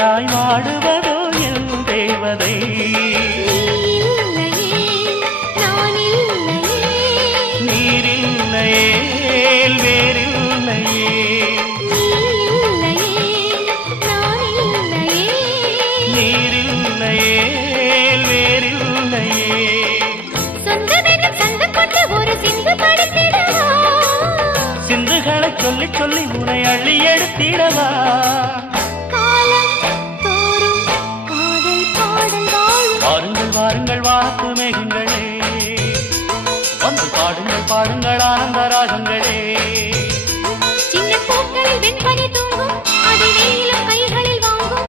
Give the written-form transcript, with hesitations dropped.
தேவதையாய் வாடுவதோ என் தேவதை. நீரில்லையே வேறில்லையே, நீரில்லையே வேறில்லையே. சிந்துகளை சொல்லி சொல்லி உனை அள்ளி எடுத்திடவா. வாருங்கள் வாருங்கள் வாத்து மேகங்களே, வந்து பாடுங்கள் பாடுங்கள் ஆனந்த ராகங்களே. சின்ன பூக்களில் வெண்பனி தூங்கும்